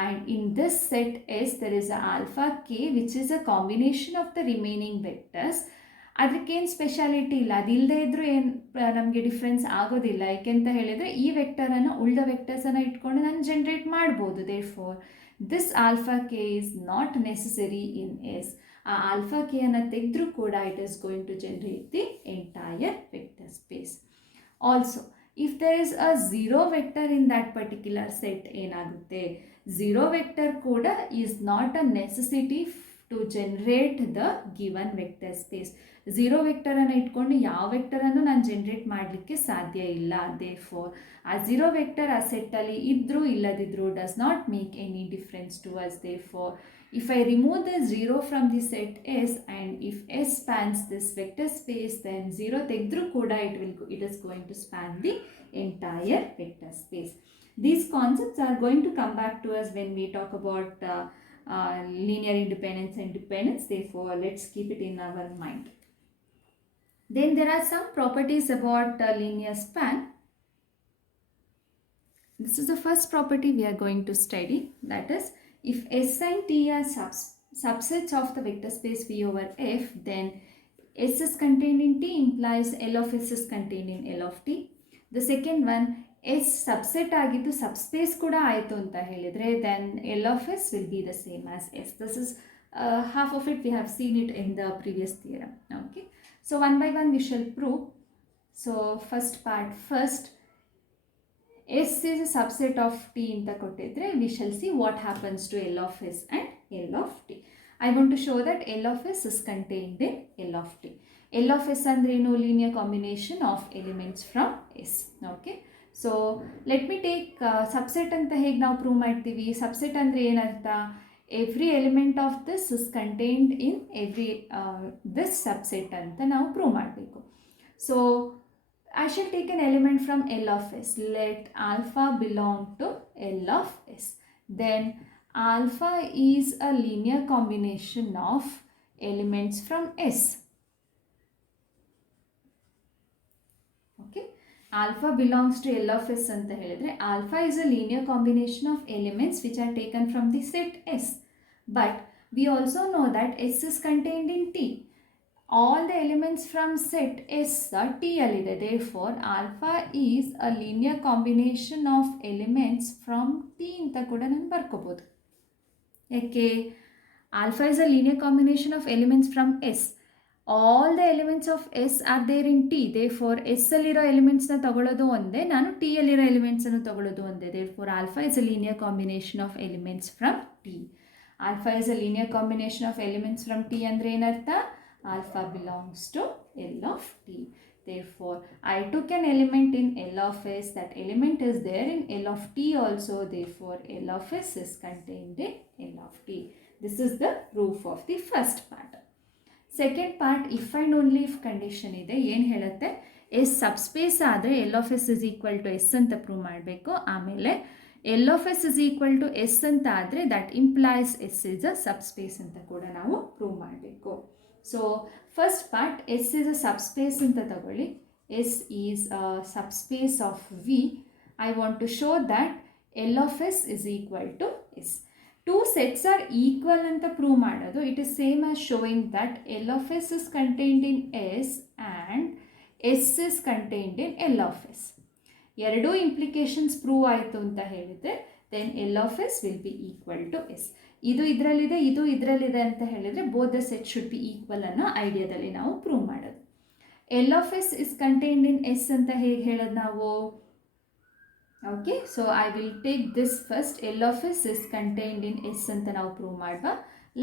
and in this set S there is a alpha k which is a combination of the remaining vectors, ಅದಕ್ಕೇನು speciality ಇಲ್ಲ. ಅದಿಲ್ಲದೆ ಇದ್ರೂ ಏನು ನಮಗೆ difference ಆಗೋದಿಲ್ಲ. ಯಾಕೆಂತ ಹೇಳಿದರೆ ಈ ವೆಕ್ಟರನ್ನು ಉಳಿದ ವೆಕ್ಟರ್ಸನ್ನು ಇಟ್ಕೊಂಡು ನಾನು ಜನ್ರೇಟ್ ಮಾಡ್ಬೋದು. Therefore this alpha K is not necessary in S. ಆ ಆಲ್ಫಾ ಕೆಯನ್ನು ತೆಗೆದ್ರೂ ಕೂಡ it is going to generate the entire vector space. Also if there is a zero vector in that particular set, ಏನಾಗುತ್ತೆ, zero vector ಕೂಡ is not a necessity to generate the given vector space. Zero ವೆಕ್ಟರನ್ನು ಇಟ್ಕೊಂಡು ಯಾವ ವೆಕ್ಟರನ್ನು ನಾನು generate ಮಾಡಲಿಕ್ಕೆ ಸಾಧ್ಯ ಇಲ್ಲ. Therefore ಆ ಝೀರೋ ವೆಕ್ಟರ್ ಆ ಸೆಟ್ಟಲ್ಲಿ ಇದ್ದರೂ ಇಲ್ಲದಿದ್ದರೂ does not make any difference to us. Therefore if I remove the 0 from the set S, and if S spans this vector space, then 0 tegdru kuda it is going to span the entire vector space. These concepts are going to come back to us when we talk about linear independence and dependence. Therefore let's keep it in our mind. Then there are some properties about linear span. This is the first property we are going to study, that is, if S and T are subsets of the vector space V over F, then S is contained in T implies L of S is contained in L of T. The second one, S subset ಆಗಿದ್ದು subspace ಕೂಡ ಆಯಿತು ಅಂತ ಹೇಳಿದರೆ, then L of S will be the same as S. This is half of it we have seen it in the previous theorem. Okay, so one by one we shall prove. So first part first, S is a subset of T ಅಂತ ಕೊಟ್ಟಿದ್ರೆ, we shall see what happens to L of S and L of T. I want to show that L of S is contained in L of T. L of S ಅಂದ್ರೆ ಏನು? Linear combination of elements from S. Okay, so let me take subset ಅಂತ ಹೇಗೆ ನಾವು prove ಮಾಡ್ತೀವಿ? subset ಅಂದ್ರೆ ಏನರ್ಥ? every element of this is contained in every this subset ಅಂತ ನಾವು ಪ್ರೂವ್ ಮಾಡಬೇಕು. So I shall take an element from L of S. Let alpha belong to L of S. Then alpha is a linear combination of elements from S. Okay, alpha belongs to L of S anta helidre, alpha is a linear combination of elements which are taken from the set S. But we also know that S is contained in T. All the elements from set S are T alide. Therefore, alpha is a linear combination of elements from T anta kuda nanu barkobodu. Okay, alpha is a linear combination of elements from S. All the elements of S are there in T. Therefore, S alliro elements na tagolodu onde, nanu T alliro elements annu tagolodu onde. Therefore, alpha is a linear combination of elements from T. Alpha is a linear combination of elements from T andre enartha? Alpha belongs to L of T. Therefore, I took an element in L of S. That element is there in L of T also. Therefore, L of S is contained in L of T. This is the proof of the first part. Second part, if and only if condition ide. ಏನು ಹೇಳುತ್ತೆ? S subspace ಆದರೆ L of S is equal to S ಅಂತ prove ಮಾಡಬೇಕು. ಆಮೇಲೆ L of S is equal to S ಅಂತ ಆದರೆ that implies S is a subspace ಅಂತ ಕೂಡ ನಾವು ಪ್ರೂವ್ ಮಾಡಬೇಕು. So first part, S is a subspace anta tagoli. S is a subspace of V. I want to show that L of S is equal to S. Two sets are equal anta prove madodu. It is same as showing that L of S is contained in S and S is contained in L of S. Eradu implications prove ಆಯಿತು ಅಂತ ಹೇಳಿದ್ರೆ, then L of S will be equal to S. ಇದು ಇದರಲ್ಲಿದೆ, ಇದು ಇದರಲ್ಲಿದೆ ಅಂತ ಹೇಳಿದರೆ both the set should be equal ಅನ್ನೋ ಐಡಿಯಾದಲ್ಲಿ ನಾವು ಪ್ರೂವ್ ಮಾಡೋದು. L of S is contained in S ಅಂತ ಹೇಗೆ ಹೇಳೋದು ನಾವು? Okay, so I will take this first. L of S is contained in S ಅಂತ ನಾವು ಪ್ರೂವ್ ಮಾಡುವ.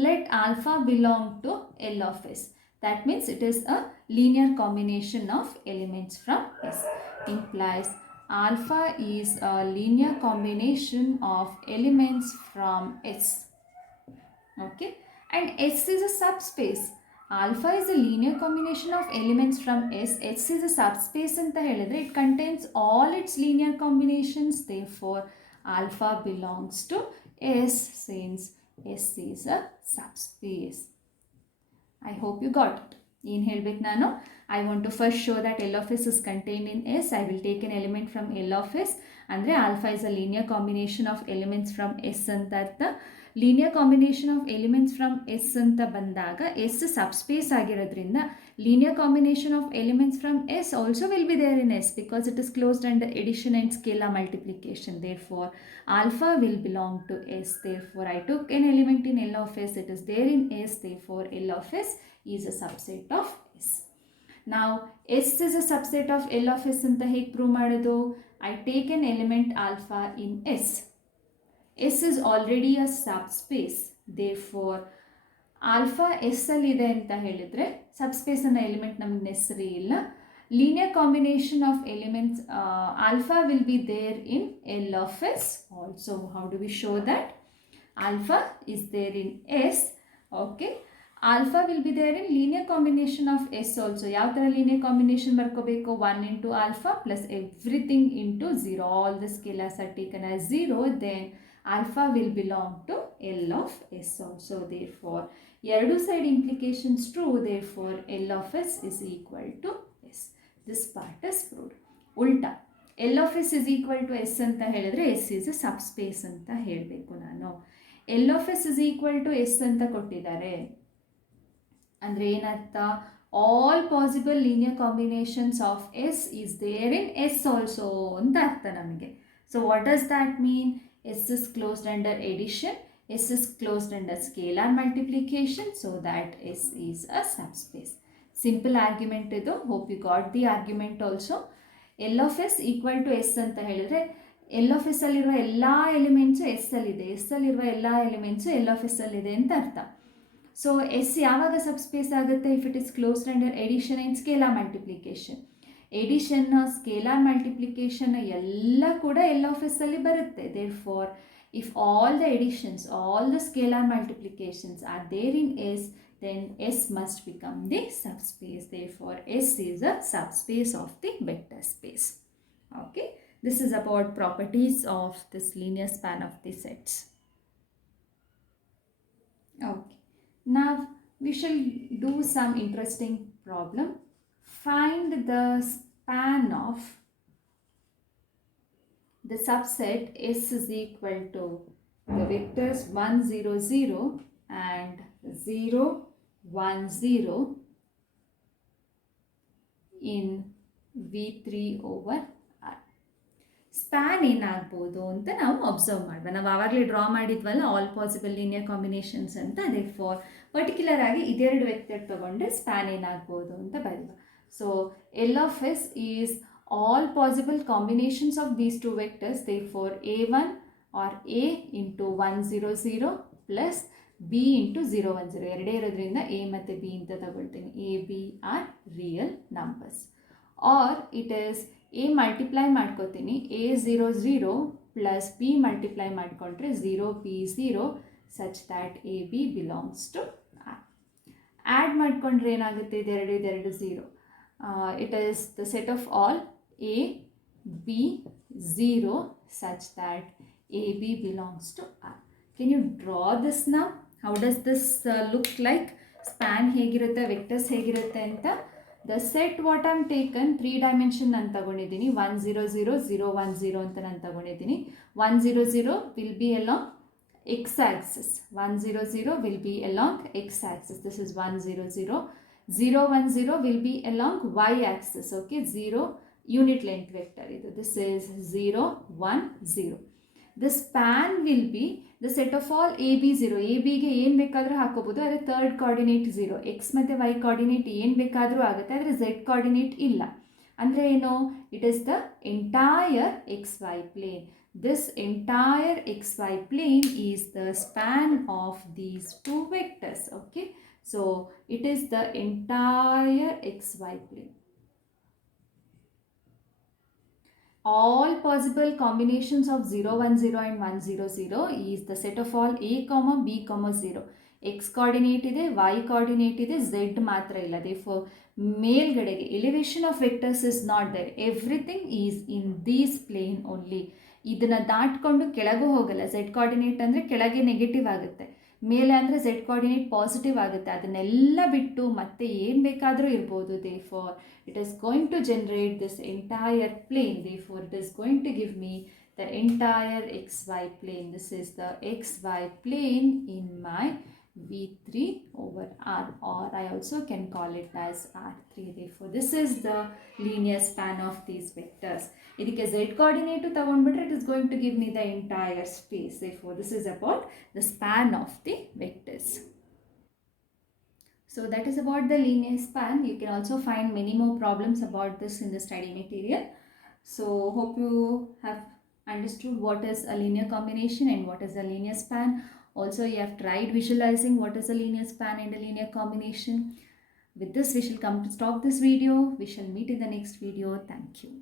Let alpha belong to L of S. That means it is a linear combination of elements from S. Implies alpha is a linear combination of elements from S. Okay, and S is a subspace. Alpha is a linear combination of elements from S. S is a subspace anta helidre it contains all its linear combinations. Therefore, alpha belongs to S since S is a subspace. I hope you got it. ಏನು ಹೇಳ್ಬೇಕು ನಾನು? I want to first show that L of S is contained in S. I will take an element from L of S. ಅಂದರೆ alpha is a linear combination of elements from S ಅಂತ ಅರ್ಥ. Linear combination of elements from S ಅಂತ ಬಂದಾಗ S subspace ಆಗಿರೋದ್ರಿಂದ linear combination of elements from S also will be there in S because it is closed under addition and scalar multiplication. Therefore alpha will belong to S. Therefore I took an element in L of S. It is there in S. Therefore L of S is a subset of S. ನಾವು S is a subset of L of S ಅಂತ ಹೇಗೆ prove ಮಾಡೋದು? I take an element alpha in S. S is already a subspace. Therefore, alpha S allide anta helidre subspace anna element namage necessary illa. Linear combination of elements alpha will be there in L of S also. How do we show that? Alpha is there in S. Okay, alpha will be there in linear combination of S also. Yav tara linear combination barkobeku? 1 into alpha plus everything into 0. All the scalars are taken as 0. Then alpha will belong to L of S also. Therefore, ಎರಡು side implications true. Therefore, L of S is equal to S. This part is proved. ಉಲ್ಟಾ L of S is equal to S ಅಂತ ಹೇಳಿದ್ರೆ S is a subspace ಅಂತ ಹೇಳಬೇಕು ನಾನು. L of S is equal to S ಅಂತ ಕೊಟ್ಟಿದ್ದಾರೆ ಅಂದರೆ ಏನರ್ಥ, all possible linear combinations of S is there in S also ಅಂತ ಅರ್ಥ ನಮಗೆ. So what does that mean? S is closed under addition, S is closed under scalar multiplication, so that S is a subspace. Simple argument ಇದು. Hope you got the argument also. L of S equal to S ಅಂತ ಹೇಳಿದ್ರೆ L of S ಅಲ್ಲಿರುವ ಎಲ್ಲ elements S ಅಲ್ಲಿದೆ, S ಅಲ್ಲಿರುವ ಎಲ್ಲ elements L of S ಅಲ್ಲಿದೆ ಅಂತ ಅರ್ಥ. ಸೊ ಎಸ್ ಯಾವಾಗ ಸಬ್ಸ್ಪೇಸ್ ಆಗುತ್ತೆ? If it is closed under addition and scalar multiplication. Addition, scalar multiplication ಎಲ್ಲ ಕೂಡ ಎಲ್ ಆಫ್ ಎಸ್ ಅಲ್ಲಿ ಬರುತ್ತೆ. Therefore if all the additions, all the scalar multiplications are there in S, then S must become the subspace. Therefore, S is a subspace of the vector space. Okay, this is about properties of this linear span of the sets. Okay, now we shall do some interesting problem. Find the span of the subset S is equal to the vectors 1 0 0 and 0 1 0 in V3 over R. Span ಏನಾಗ್ಬೋದು ಅಂತ ನಾವು observe ಮಾಡುವ. ನಾವು ಆವಾಗಲೇ draw ಮಾಡಿದ್ವಲ್ಲ all possible linear combinations ಅಂತ. ಅದೇ for particular ಆಗಿ ಇದೆರಡು ವೆಕ್ಟರ್ ತೊಗೊಂಡ್ರೆ ಸ್ಪ್ಯಾನ್ ಏನಾಗ್ಬೋದು ಅಂತ ಬರೆಯುವ. So L of S is all possible combinations of these two vectors. Therefore A1 are A into 1 0 0 plus b into 0 1 0 ಎರಡೇ ಇರೋದ್ರಿಂದ ಎ ಮತ್ತು ಬಿ ಅಂತ ತಗೊಳ್ತೀನಿ. A b are real numbers. R it is a multiply ಮಾಡ್ಕೋತೀನಿ, a 0 0 plus b multiply ಮಾಡಿಕೊಂಡ್ರೆ 0 b 0 such that a b belongs to R. Add ಮಾಡಿಕೊಂಡ್ರೆ ಏನಾಗುತ್ತೆ? ಇದೆರಡು 0. It is the set of all a b 0 such that a b belongs to R. Can you draw this now? How does this look like? Span ಹೇಗಿರುತ್ತೆ, vectors ಹೇಗಿರುತ್ತೆ ಅಂತ. The set what I am taken 3 dimension ನಾನು ತಗೊಂಡಿದ್ದೀನಿ. 1 0 0 0 1 0 ಅಂತ ನಾನು ತಗೊಂಡಿದ್ದೀನಿ. 1 0 0 will be along x axis. 1 0 0 will be along x axis. This is 1 0 0. 0 1 0 will be along y axis. Okay, 0 unit length vector ಇದು. This is 0 1 0. The span will be the set of all a b 0. a b ಗೆ ಏನು ಬೇಕಾದರೂ ಹಾಕೋಬೋದು, ಆದರೆ third coordinate 0. X ಮತ್ತು y coordinate ಏನು ಬೇಕಾದರೂ ಆಗುತ್ತೆ, ಆದರೆ ಝೆಡ್ ಕೋಆರ್ಡಿನೇಟ್ ಇಲ್ಲ. ಅಂದರೆ ಏನು? It is the entire x y plane. This entire x y plane is the span of these two vectors. Okay, so it is the entire x y plane. All possible combinations of 0 1 0 and 1 0 0 is the set of all a comma b comma 0. x coordinate ಇದೆ, y coordinate ಇದೆ, z ಮಾತ್ರ ಇಲ್ಲ. Therefore ಮೇಲ್ಗಡೆಗೆ elevation of vectors is not there. Everything is in this plane only. ಇದನ್ನು ದಾಟ್ಕೊಂಡು ಕೆಳಗೂ ಹೋಗಲ್ಲ. z coordinate ಅಂದರೆ ಕೆಳಗೆ negative ಆಗುತ್ತೆ, ಮೇಲೆ ಅಂದರೆ z coordinate ಪಾಸಿಟಿವ್ ಆಗುತ್ತೆ. ಅದನ್ನೆಲ್ಲ ಬಿಟ್ಟು ಮತ್ತೆ ಏನು ಬೇಕಾದರೂ ಇರ್ಬೋದು. Therefore it is going to generate this entire plane. Therefore it is going to give me the entire xy plane. This is the xy plane in my V3 over R, or I also can call it as R3. Therefore this is the linear span of these vectors. ಇದಕ್ಕೆ z coordinate ತಗೊಂಡ್ಬಿಟ್ರೆ it is going to give me the entire space. Therefore this is about the span of the vectors. So that is about the linear span. You can also find many more problems about this in the study material. So hope you have understood what is a linear combination and what is a linear span. Also you have tried visualizing what is a linear span and a linear combination. With this we shall come to stop this video. We shall meet in the next video. Thank you.